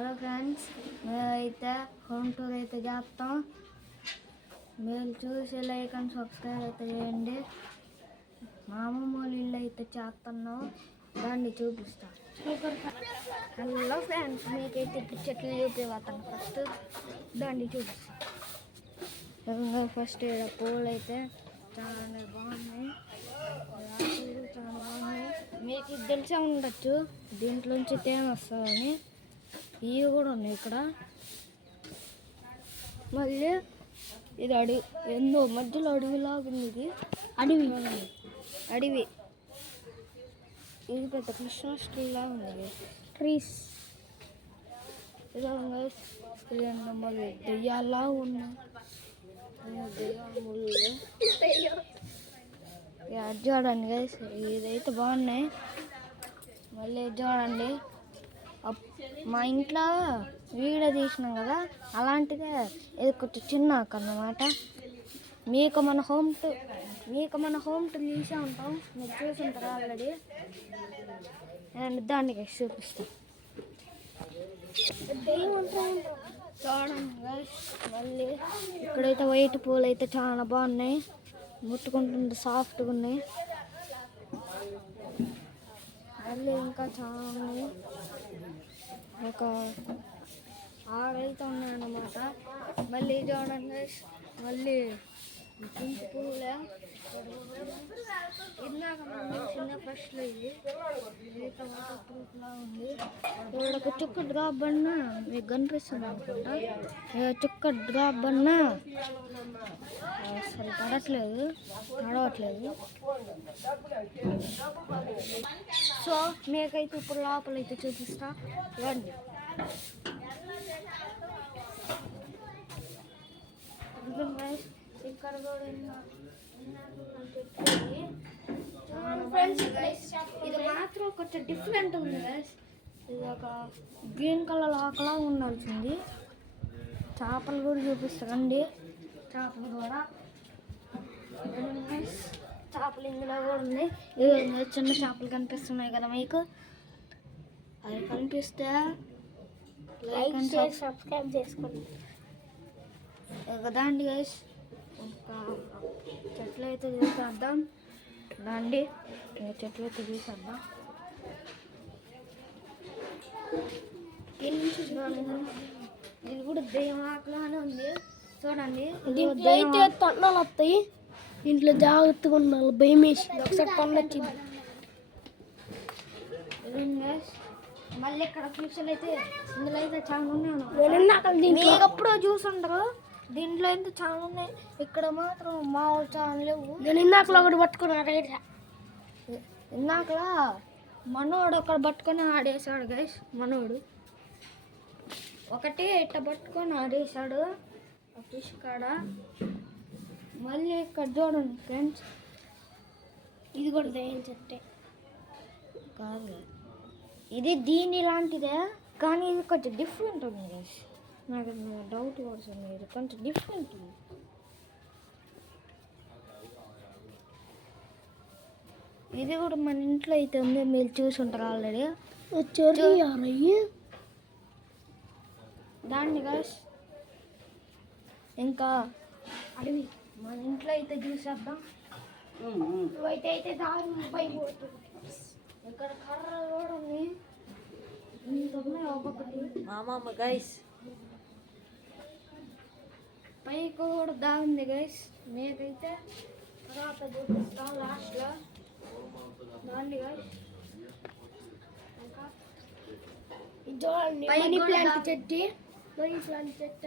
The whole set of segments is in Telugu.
హలో ఫ్రెండ్స్, మేమైతే హోమ్ టూర్ అయితే చేస్తాం. మీరు చూసి లైక్ అండ్ సబ్స్క్రైబ్ అయితే చేయండి. మా అమ్మమ్మ వాళ్ళ ఇల్లు అయితే చేస్తున్నాం, దాన్ని చూపిస్తాం. హలో ఫ్రెండ్స్, మీకైతే ఇప్పుడు చెట్లు చూపిస్తాను. ఫస్ట్ దాన్ని చూపిస్తాం. ఫస్ట్ ఇక్కడ పూలు అయితే చాలా బాగున్నాయి, చాలా బాగున్నాయి. మీకు ఇది తెలిసే ఉండొచ్చు, దీంట్లోంచి తేనె వస్తుందని. ఇవి కూడా ఉన్నాయి ఇక్కడ. మళ్ళీ ఇది అడవి, ఎందో మధ్యలో అడవిలాగుంది. ఇది అడవి. ఇది పెద్ద క్రిస్మస్ ట్రీ లాగా ఉంది. ట్రీస్ మళ్ళీ దెయ్యాలా ఉన్నాయి. చూడండి గైస్, ఇదైతే బాగున్నాయి. మళ్ళీ చూడండి, మా ఇంట్లో వీడియో తీసినాం కదా, అలాంటిదే ఇది కొంచెం చిన్న అన్నమాట. మీకు మన హోమ్ టూర్ తీసే ఉంటాం, మీరు చూసి ఉంటారు ఆల్రెడీ. నేను దానికి చూపిస్తాను. చూడండి గైస్, మళ్ళీ ఇక్కడైతే వైట్ పూలు అయితే చాలా బాగున్నాయి, ముట్టుకుంటుంది, సాఫ్ట్గా ఉన్నాయి. మళ్ళీ ఇంకా చాలా ఉన్నాయి, ఒక 6 అయితే ఉన్నాయన్నమాట. మళ్ళీ చూడండి, మళ్ళీ పింక్ పూలే ఇందాక చిన్న ఫస్ట్లో ఇది వాటర్ ప్రూఫ్లా ఉంది. ఇక్కడ ఒక చుక్క డ్రాప్ అన్నా మీకు కనిపిస్తుంది అనుకుంటా. చుక్క డ్రాప్ అన్నా అసలు తడవట్లేదు. సో మీకైతే ఇప్పుడు లోపలైతే చూపిస్తా, రండి. ఇక్కడ కూడా ఇది మాత్రం కొంచెం డిఫరెంట్ ఉంది గైస్. ఇది ఒక గ్రీన్ కలర్ ఆకులా ఉండాల్సింది. చేపలు కూడా చూపిస్తారండి, చేపలు కూడా. చేపలు ఇందులో కూడా ఉంది. చిన్న చేపలు కనిపిస్తున్నాయి కదా మీకు, అవి కనిపిస్తే లైక్ అండ్ సబ్స్క్రైబ్ చేసుకోండి కదండి గైస్. ఇంకా చెట్లు అయితే చూసేద్దాం రండి. చెట్లు అయితే చూసేద్దాం. ఇది కూడా దెయ్యం ఆకులానే ఉంది చూడండి. దీంట్లో అయితే తొండలు వస్తాయి, దీంట్లో జాగ్రత్తగా ఉండాలి, భయం వేసి ఒకసారి తొండ వచ్చింది. మళ్ళీ ఇక్కడ ఫిషలు అయితే ఇందులో అయితే చాలా ఉన్నాయి. ఎప్పుడో చూసుంటారు, దీంట్లో అయితే చాలా ఉన్నాయి. ఇక్కడ మాత్రం మామూలు చాలా లేవు. నేను ఇందాకలో ఒకటి పట్టుకున్నాడు. ఇందాకలా మనోడు ఒకటి పట్టుకొని ఆడేసాడు గైస్. మనోడు ఒకటి ఇట్లా పట్టుకొని ఆడేసాడు ఆ ఫిష్ కాడ. మళ్ళీ ఇక్కడ చూడండి ఫ్రెండ్స్, ఇది కూడా దయ్యం చెట్టే కాదు, ఇది దీని లాంటిదే కానీ ఇది కొంచెం డిఫరెంట్ ఉంది గైస్. నాకు డౌట్ వస్తుంది, ఇది కొంచెం డిఫరెంట్ ఉంది. ఇది కూడా మన ఇంట్లో అయితే ఉంది, మీరు చూసి ఉంటారు ఆల్రెడీ. దాన్ని గైస్ ఇంకా అడవి మన ఇంట్లో అయితే చూసేద్దాం. అయితే దారి పైపోతుంది. ఇక్కడ కర్ర కూడా ఉంది, ఒక్కొక్కటి గైస్. పైకి కూడా దాగుంది గైస్, మీకైతే తర్వాత చూపిస్తాం లాస్ట్లో. దాన్ని గైస్ మనీ ప్లాంట్ చెట్టు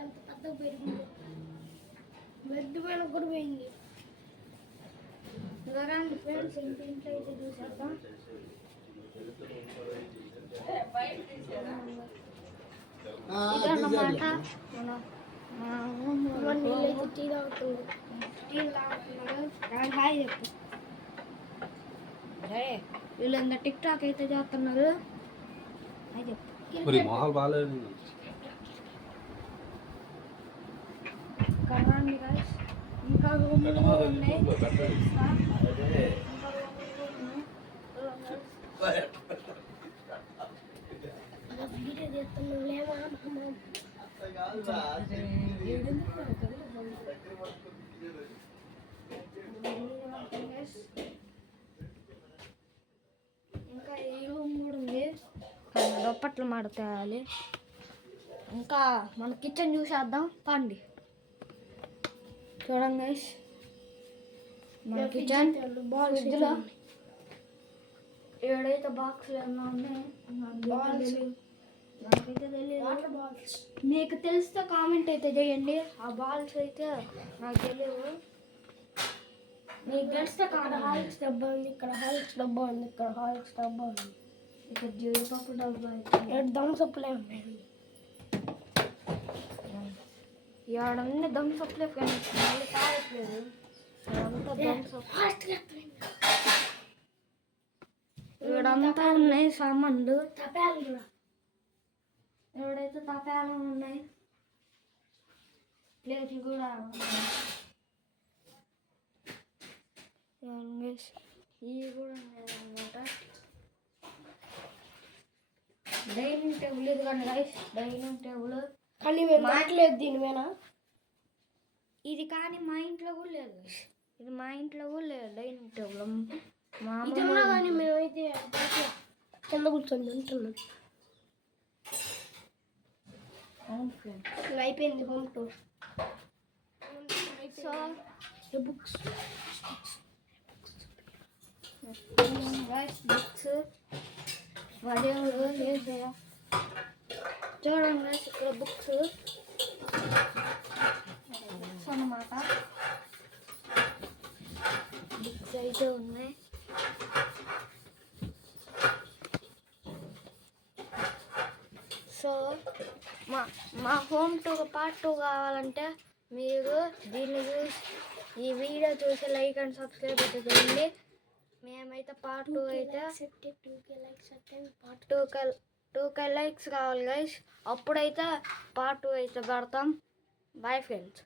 అంత పెద్దగా పెరిగింది, బెడ్ పైన కూడా పోయింది. రండి ఫ్రెండ్స్, ఇంట్లో అయితే చూసేద్దాం. ఇదన్నమాట మన నీళ్ళైతే టీ తాగుతుంది. హాయ్ చెప్పు. వీళ్ళందరూ టిక్ టాక్ అయితే చేస్తున్నారు. హాయ్ చెప్పు. కర్రాండి గైస్, ఇంకా రూములు ఉన్నాయి. వీడియో ఇంకా ఈ రూమ్ కూడా ఉంది, కానీ దుప్పట్లు మడతేయాలి. ఇంకా మన కిచెన్ చూసేద్దాం పండి. చూడండి గైస్, మన కిచెన్ ఫ్రిడ్జ్లో ఏడైతే బాక్సులు ఏమన్నా ఉన్నాయి నాకైతే తెలియదు. మీకు తెలిస్తే కామెంట్ అయితే చేయండి. ఆ బాల్స్ అయితే నాకు తెలియదు. మీకు తెలిస్తే హాల్స్ డబ్బా ఉంది, ఇక్కడ హాల్స్ డబ్బా ఉంది, ఇక్కడ హాల్స్ డబ్బా ఉంది, ఇక్కడ జీడిపప్పు డబ్బా అయితే దమ్సప్పులే ఉన్నాయి. ఏడన్నీ దమ్సప్పులే ఫ్రెండ్స్, మళ్ళీ తాగట్లేదు. ఇక్కడంతా ఉన్నాయి సామాన్లు, ఎవడైతే తపాలు ఉన్నాయి, ప్లేట్లు కూడా ఉన్నాయి. ఇవి కూడా ఉన్నాయి అన్నమాట. డైనింగ్ టేబుల్ ఇది కానీ గైస్, డైనింగ్ టేబుల్ కానీ మాట్లేదు దీని మీద. ఇది కానీ మా ఇంట్లో కూడా లేదు గైస్, ఇది మా ఇంట్లో కూడా లేదు డైనింగ్ టేబుల్. కానీ మేమైతే కింద కూర్చొని తింటున్నాం. అయిపోయింది home tour. So books books చూడండి ఇక్కడ బుక్స్ అన్నమాట. బుక్స్ అయితే ఉన్నాయి. సో మా హోమ్ టూర్ పార్ట్ 2 కావాలంటే మీరు దీన్ని చూసి ఈ వీడియో చూసి లైక్ అండ్ సబ్స్క్రైబ్ అయితే చేయండి. మేమైతే పార్ట్ 2 అయితే 2K లైక్స్ కావాలి గైస్, అప్పుడైతే పార్ట్ 2 అయితే పెడతాం. Bye friends.